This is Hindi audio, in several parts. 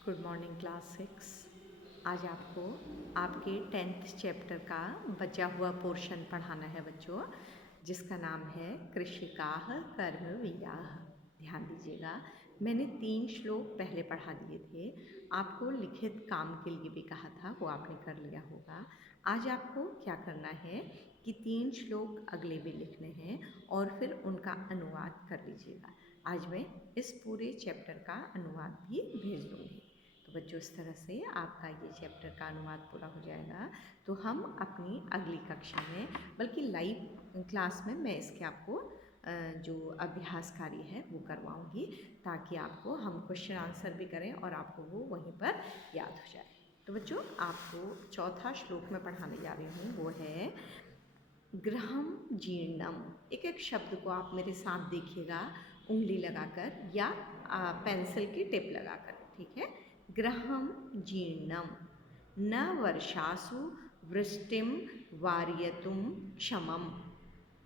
Good morning class 6। आज आपको आपके 10th चैप्टर का बचा हुआ पोर्शन पढ़ाना है बच्चों, जिसका नाम है कृषिकाः कर्म वीराः। ध्यान दीजिएगा, मैंने 3 श्लोक पहले पढ़ा दिए थे। आपको लिखित काम के लिए भी कहा था, वो आपने कर लिया होगा। आज आपको क्या करना है कि 3 श्लोक अगले भी लिखने हैं और फिर उनका अनुवाद कर लीजिएगा। आज मैं इस पूरे चैप्टर का अनुवाद भी भेज दूँगी। तो बच्चों, इस तरह से आपका ये चैप्टर का अनुवाद पूरा हो जाएगा। तो हम अपनी अगली कक्षा में, बल्कि लाइव क्लास में, मैं इसके आपको जो अभ्यास कार्य है वो करवाऊँगी, ताकि आपको हम क्वेश्चन आंसर भी करें और आपको वो वहीं पर याद हो जाए। तो बच्चों, आपको चौथा श्लोक में पढ़ाने जा रही हूँ, वो है गृहं जीर्णम। एक एक शब्द को आप मेरे साथ देखिएगा, उंगली लगाकर या पेंसिल की टिप लगाकर, ठीक है। गृहं जीर्णम न वर्षासु वृष्टिं वारयितुं क्षमं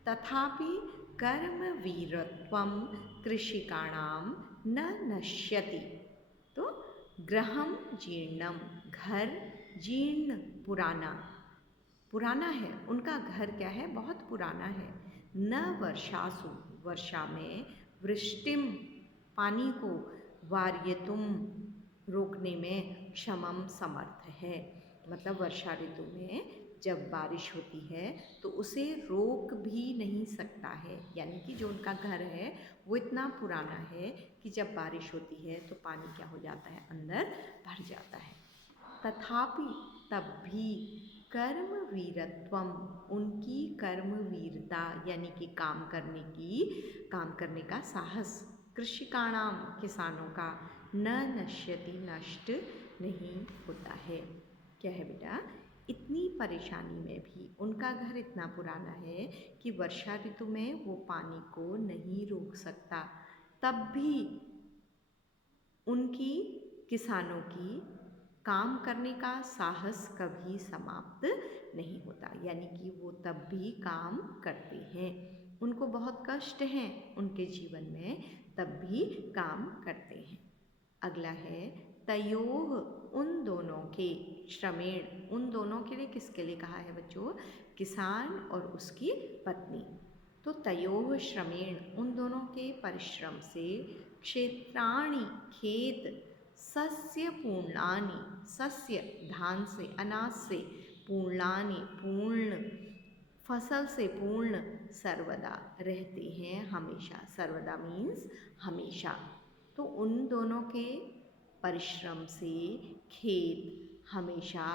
तथापि कर्मवीरत्वं कृषिकाणां न नश्यति। तो गृहं जीर्णम, घर, जीर्ण पुराना, पुराना है, उनका घर क्या है, बहुत पुराना है। न वर्षासु, वर्षा में, वृष्टिम, पानी को, वार्यतुम, रोकने में, क्षमम, समर्थ है। मतलब वर्षा ऋतु में जब बारिश होती है तो उसे रोक भी नहीं सकता है। यानी कि जो उनका घर है वो इतना पुराना है कि जब बारिश होती है तो पानी क्या हो जाता है, अंदर भर जाता है। तथापि, तब भी, कर्म वीरत्वम, उनकी कर्म वीरता यानी कि काम करने का साहस, कृषिकाणाम, किसानों का, न नश्यति, नष्ट नहीं होता है। क्या है बेटा, इतनी परेशानी में भी उनका घर इतना पुराना है कि वर्षा ऋतु में वो पानी को नहीं रोक सकता, तब भी उनकी, किसानों की, काम करने का साहस कभी समाप्त नहीं होता। यानी कि वो तब भी काम करते हैं, उनको बहुत कष्ट हैं उनके जीवन में, तब भी काम करते हैं। अगला है तयोः, उन दोनों के, श्रमेण, उन दोनों के लिए, किसके लिए कहा है बच्चों, किसान और उसकी पत्नी। तो तयोः श्रमेण, उन दोनों के परिश्रम से, क्षेत्राणि, खेत, सस्य पूर्णानि, सस्य, धान से, अनाज से, पूर्णानि, पूर्ण, फसल से पूर्ण, सर्वदा, रहते हैं हमेशा। सर्वदा मीन्स हमेशा। तो उन दोनों के परिश्रम से खेत हमेशा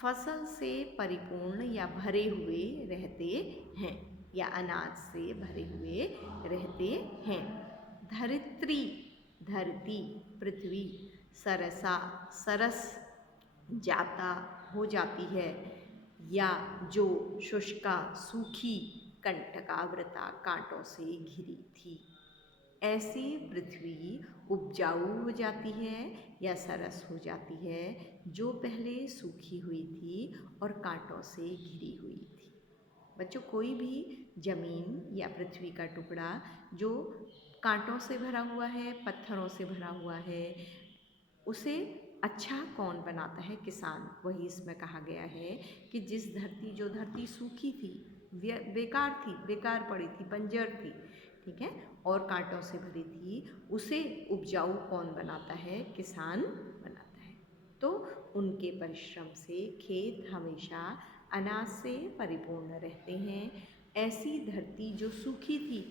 फसल से परिपूर्ण या भरे हुए रहते हैं, या अनाज से भरे हुए रहते हैं। धरित्री, धरती, पृथ्वी, सरसा, सरस, जाता, हो जाती है, या जो, शुष्का, सूखी, कंटकावृता, कांटों से घिरी थी। ऐसी पृथ्वी उपजाऊ हो जाती है या सरस हो जाती है जो पहले सूखी हुई थी और कांटों से घिरी हुई थी। बच्चों, कोई भी जमीन या पृथ्वी का टुकड़ा जो कांटों से भरा हुआ है, पत्थरों से भरा हुआ है, उसे अच्छा कौन बनाता है, किसान। वही इसमें कहा गया है कि जो धरती सूखी थी, बेकार थी, बेकार पड़ी थी, बंजर थी, ठीक है, और कांटों से भरी थी, उसे उपजाऊ कौन बनाता है, किसान बनाता है। तो उनके परिश्रम से खेत हमेशा अनाज से परिपूर्ण रहते हैं। ऐसी धरती जो सूखी थी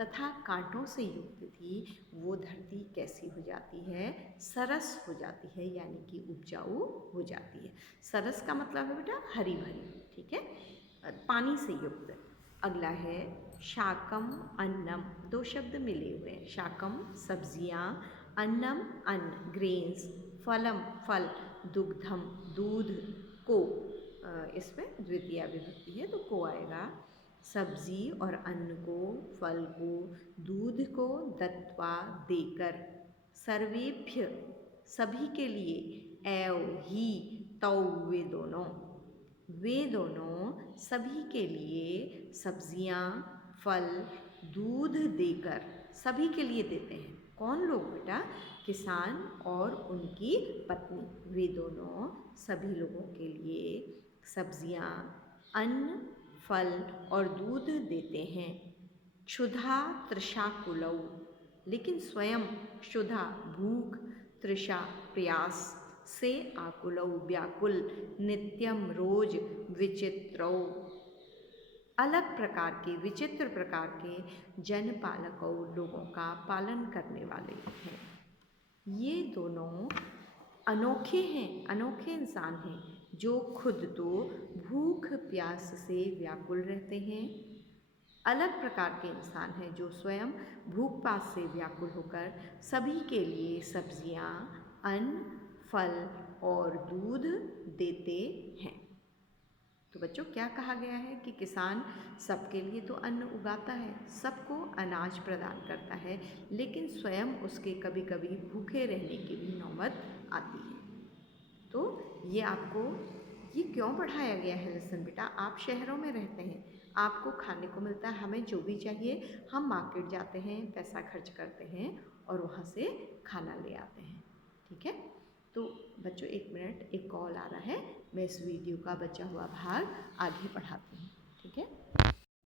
तथा कांटों से युक्त थी, वो धरती कैसी हो जाती है, सरस हो जाती है, यानी कि उपजाऊ हो जाती है। सरस का मतलब है बेटा हरी भरी, ठीक है, पानी से युक्त। अगला है शाकम अन्नम, दो शब्द मिले हुए हैं। शाकम सब्जियाँ, अन्नम अन्न, ग्रेन्स, फलम फल, दुग्धम दूध, को, इसमें द्वितीय विभक्ति है तो को आएगा। सब्जी और अन्न को, फल को, दूध को, दत्वा, देकर, सर्वेभ्य, सभी के लिए, एव, ही, तौ, वे दोनों सभी के लिए, सब्जियां, फल, दूध देकर, सभी के लिए देते हैं। कौन लोग बेटा, किसान और उनकी पत्नी, वे दोनों सभी लोगों के लिए सब्जियां, अन्न, फल और दूध देते हैं। क्षुधा तृषा कुलौ, लेकिन स्वयं क्षुधा भूख, तृषा प्यास से आकुलौ व्याकुल, नित्यम रोज विचित्रौ, अलग प्रकार के विचित्र प्रकार के जन पालकों लोगों का पालन करने वाले हैं। ये दोनों अनोखे हैं, अनोखे इंसान हैं जो खुद तो भूख प्यास से व्याकुल रहते हैं। अलग प्रकार के इंसान हैं जो स्वयं भूख प्यास से व्याकुल होकर सभी के लिए सब्जियां, अन्न, फल और दूध देते हैं। तो बच्चों, क्या कहा गया है कि किसान सबके लिए तो अन्न उगाता है, सबको अनाज प्रदान करता है, लेकिन स्वयं उसके कभी कभी भूखे रहने की भी नौबत आती है। तो ये क्यों पढ़ाया गया है लेसन बेटा? आप शहरों में रहते हैं, आपको खाने को मिलता है, हमें जो भी चाहिए हम मार्केट जाते हैं, पैसा खर्च करते हैं और वहाँ से खाना ले आते हैं। ठीक है, तो बच्चों 1 मिनट, एक कॉल आ रहा है, मैं इस वीडियो का बचा हुआ भाग आगे पढ़ाती हूँ। ठीक है।